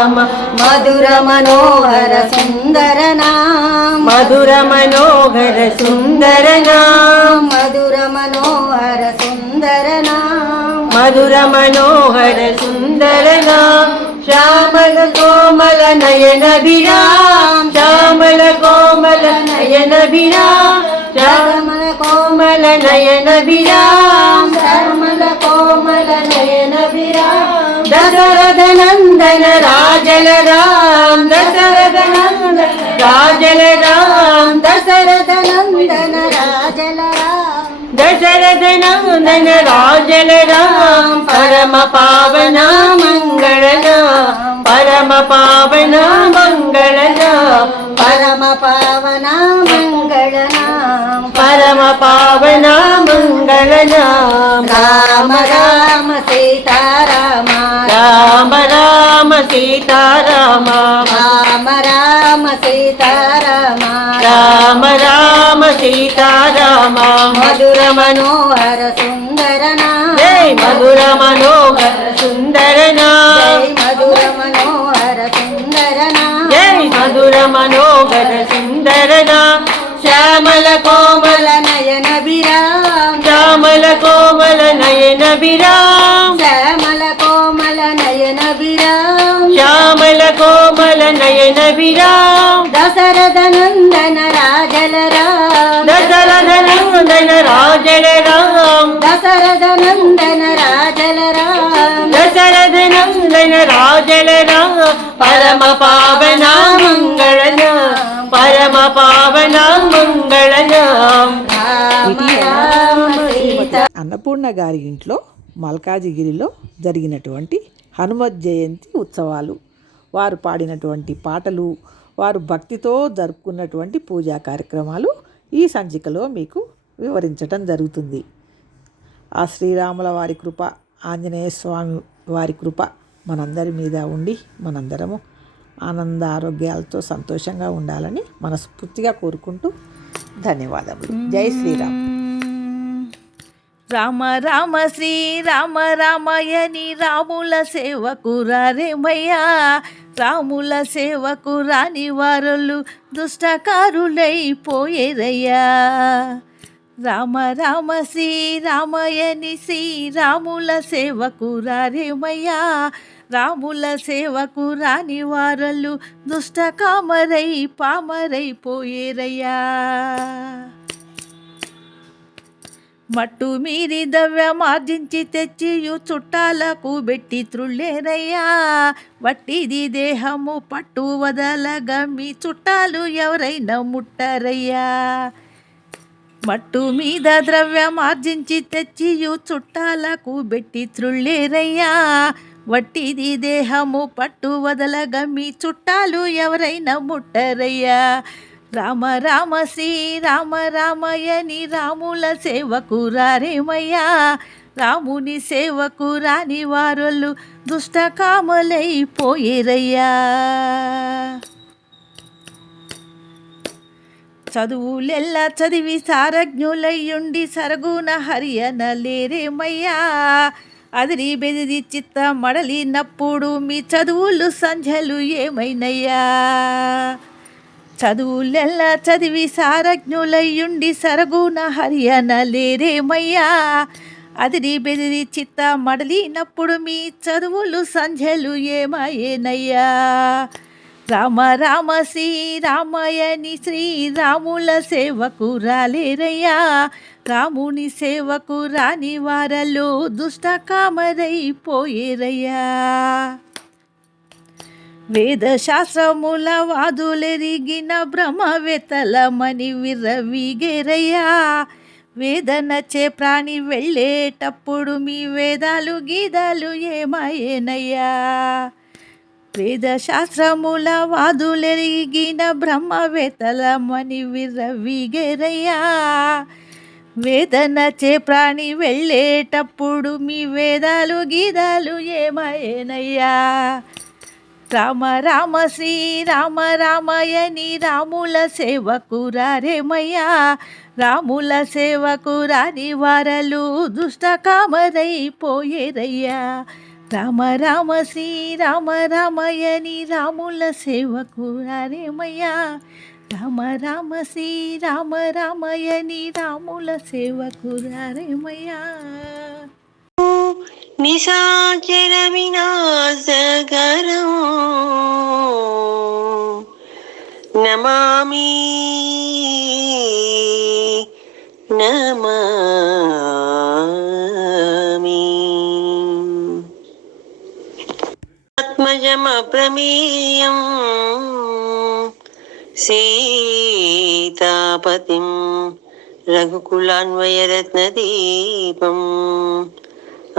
రామ మధుర మనోహర సుందర నామ మధుర మనోహర సుందర నామ మధుర మనోహర సుందర నామ మధుర మనోహర సుందర నామ శ్యామల కోమల నయన విరామ శ్యామల కోమల నయన విరామ శ్యామల కోమల నయన విరామ శ్యామల కోమల నయన విరామ దశరథ నందన రాజల రామ దశరథ నందన రాజల రామ దశరథ నందన రాజల రామ దశరథ నందన రాజల రామ పరమ పావన మంగళ పరమ పావన మంగళ పరమ పావన మంగళ పరమ పావన మంగళ రామ రామ సీతారామ రామ రామ సీతారామ రామ రామ సీతారామ రామ రామ సీతారామ మధుర మనోహర సుందర జై మధుర మనోహర సుందర జై మధుర మనోహర సుందర జై మధుర మనోహర సుందర శ్యామల కోమల నయన విరామ శ్యామల కోమల నయన విరామ శ్యామల కోమల నయన విరామ శ్యామల కోమల నయన విరామ దశరథ నందన రాజల రామ దశరథ నందన రాజల రామ దశరథ నందన రాజల రామ దశరథ నందన రాజల రామ పరమ పావన మంగళ పరమ పావన మంగళ అన్నపూర్ణ గారి ఇంట్లో మల్కాజిగిరిలో జరిగినటువంటి హనుమత్ జయంతి ఉత్సవాలు, వారు పాడినటువంటి పాటలు, వారు భక్తితో జరుపుకున్నటువంటి పూజా కార్యక్రమాలు ఈ సంచికలో మీకు వివరించటం జరుగుతుంది. ఆ శ్రీరాముల వారి కృప, ఆంజనేయ స్వామి వారి కృప మనందరి మీద ఉండి మనందరము ఆనంద ఆరోగ్యాలతో సంతోషంగా ఉండాలని మనస్ఫూర్తిగా కోరుకుంటూ ధన్యవాదములు. జై శ్రీరామ్. రామ రామ శ్రీరామ రామయని రాముల సేవకు రారేమయ్యా రాముల సేవకు రాని వారులు దుష్టకారులైపోయేరయ్యా. రామ రామ శ్రీరామయని శ్రీరాముల సేవకు రారేమయ్యా రాముల సేవకు రాని వారలు దుష్టకామరై పామరైపోయేరయ్యా. మట్టు మీరి ద్రవ్యమార్జించి తెచ్చియు చుట్టాలకు బెట్టి త్రుళ్ళేరయ్యా. వట్టిది దేహము పట్టు వదలగా మీ చుట్టాలు ఎవరైనా ముట్టారయ్యా. మట్టు మీద ద్రవ్యమార్జించి తెచ్చియు చుట్టాలకు బెట్టి త్రుళ్ళేరయ్యా. వట్టిది దేహము పట్టు వదలగా మీ చుట్టాలు ఎవరైనా ముట్టరయ్యా. రామ రామ శ్రీరామ రామయని రాముల సేవకు రారేమయ్యా రాముని సేవకు రాని వారులు దుష్టకామలైపోయేరయ్యా. చదువులెల్లా చదివి సారజ్ఞులయ్యుండి సరగున హరియన లేరేమయ్యా. అదిరి బెదిరి చిత్త మడలినప్పుడు మీ చదువులు సంధ్యలు ఏమైనయ్యా. చదువులెల్లా చదివి సారజ్ఞులయ్యుండి సరగున హరియన లేరేమయ్యా. అదిరి బెదిరి చిత్త మడలినప్పుడు మీ చదువులు సంధ్యలు ఏమయ్యేనయ్యా. రామ రామ శ్రీరామయని శ్రీరాముల సేవకు రాలేరయ్యా. రాముని సేవకు రాని వారలో దుష్టకామరైపోయేరయ్యా. వేదశాస్త్రముల వాదులెరిగిన బ్రహ్మవేత్తలమని విర్రవీగేరయ్యా. వేదనచే ప్రాణి వెళ్ళేటప్పుడు మీ వేదాలు గీదాలు ఏమయ్యేనయ్యా. వేదశాస్త్రముల వాదులెరిగిన బ్రహ్మవేత్తలమని విర్రవీగేరయ్యా. వేదనచే ప్రాణి వెళ్ళేటప్పుడు మీ వేదాలు గీదాలు ఏమయ్యేనయ్యా. రామ రామ శ్రీరామ రామయని రాముల సేవకు రారేమయ్యా. రాముల సేవకు రాని వారలు దుష్టకామరైపోయేరయ్యా. రామ రామ శ్రీరామ రామయని రాముల సేవకు రారేమయ్యా. రామ రామ శ్రీరామ రామయని రాముల సేవకు రారేమయ్యా. నిశాచర వినాశకరం నమామి నమామి ఆత్మజమప్రమేయం సీతాపతిం రఘుకులాన్వయరత్నదీపం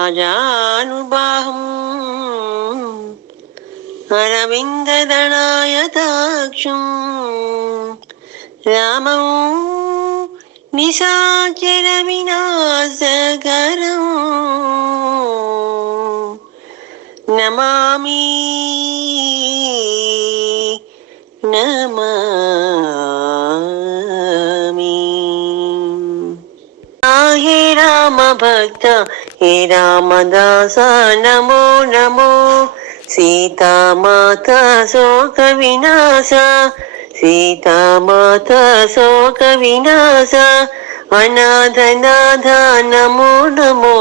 ఆజానుబాహం అరవిందదళాయతాక్షం రామం నిశాచర వినాశకరం నమామి నమామి. హే రామ భక్త హే రామదాస నమో నమో. సీతామాత శోక వినాశ సీతామాత శోక వినాశ అనాథనాథ నమో నమో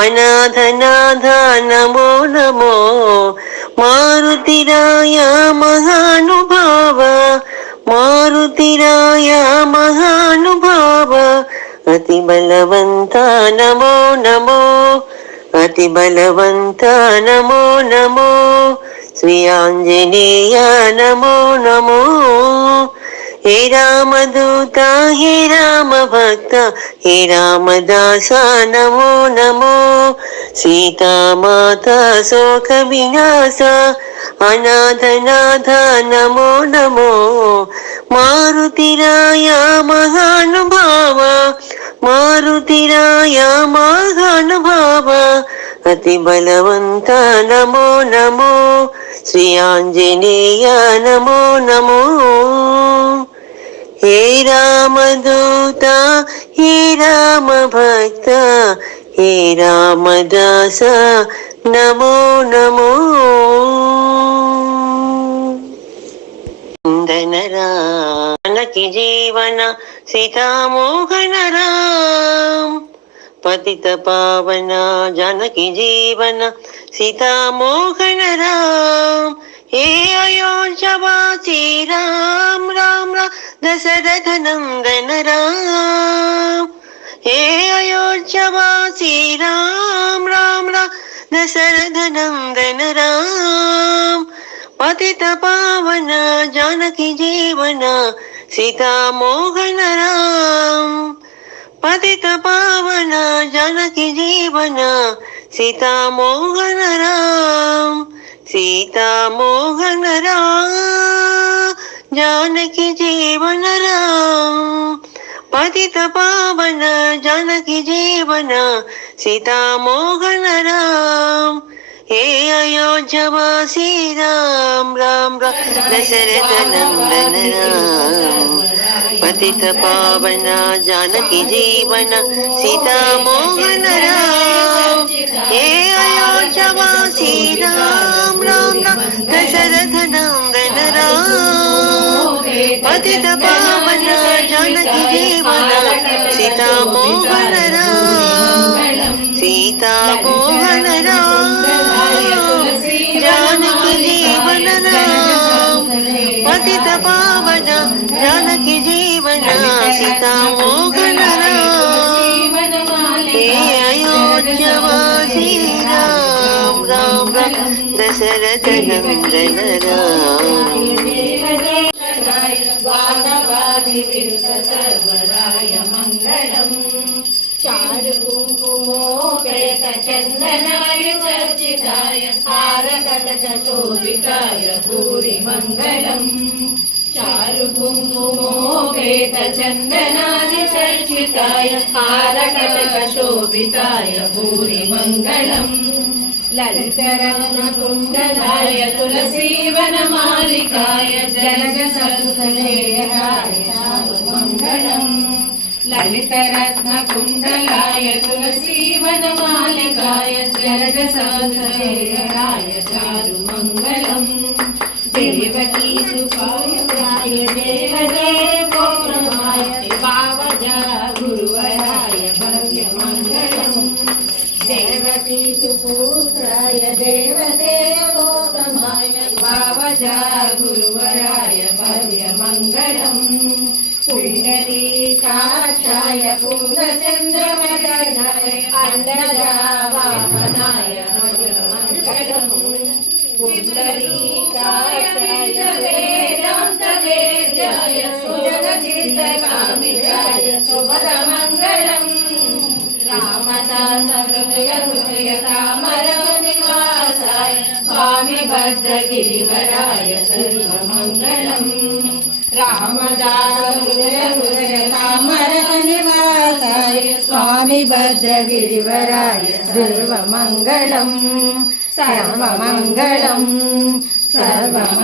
అనాథనాథ నమో నమో. మారుతిరాయ మహానుభావ మారుతిరాయ మహానుభావ అతి బలవంత నమో నమో అతి బలవంత నమో నమో. శ్రీ ఆంజనేయ నమో నమో. హే రామదూత హే రామ భక్త హే రామదాస నమో నమో. సీతామాత శోక వినాశ అనాథనాథ నమో నమో. మారుతిరాయ మహానుభావ మారుతిరాయ మహానుభావ అతి బలవంత నమో నమో. శ్రీ ఆంజనేయ నమో నమో. హే రామదూత హే రామ భక్త హే రామదాస నమో నమో. జానకి జీవన సీతామోహన రామ పతిత పావన జానకి జీవన సీతామోహన రామ. హే అయోధ్యవాసి రామ రామ రామ దశరథ నందన రామ. హే అయోధ్యవాసి రామ రామ రామ దశరథ నందన రామ. పతిత పావన జానకి జీవన సీతామోహన రామ. పతిత పావన జానకి జీవన సీతామోహన రామ. సీతామోహన రామ జానకి జీవన రామ. పతిత పావన జానకి జీవన సీతామోహన రామ. హే అయోధ్యవాసి రామ రామ రామ దశరథ నందన రామ. పతిత పావన జానకి జీవన సీతామోహన రామ. హే అయోధ్యవాసి రామ రామ రామ దశరథ నందన రామ. పతిత పావన జానకి జీవన సీతామోహన రామ. సీతామోహన రామ జానకి జీవన రామ. పతిత పావన జానకి జీవన సీతామోహన రామ. హే అయోధ్యవాసి రామ రామ రామ దశరథ నందన రామ. వాసవాది విరుత సర్వరాయ మంగళం. చారు కుంకుమోపేత చందనాయ చర్చితాయ హారకటక శోభితాయ భూరి మంగళం. చారు కుంకుమోపేత చందనాయ చర్చితాయ హారకటక శోభితాయ భూరి మంగళం. లలితరత్న కుండలాయ తులసీవన మాలికాయ జలజ సతుతలేయాయ మంగళం. ललितरत्नकुण्डलाय तुलसीवनमालिकाय जलजसागराय चारुमङ्गलम् देवकी सुपाय देवदेवोत्तमाय पावजा गुरुवराय भव्यमङ्गलम् देवकी सुपुत्राय देवदेवोत्तमाय पावजा गुरुवराय भव्यमङ्गलम् पुण्डरीकाक्षाय पूर्णचन्द्रवदनाय अण्डजावाहनाय भव्यमङ्गलम् पुण्डरीकाक्षाय वेदान्तवेद्याय सुजनचित्तकामिकाय सुभदमङ्गलम् रामदास हृदय तामरनिवासाय स्वामी भद्रगिरिवराय सर्वमङ्गलम् रामदास हृदय तामरनिवासाय स्वामी भद्रगिरिवराय सर्वमङ्गलम् सर्वमङ्गलम् सर्वमङ्गलम्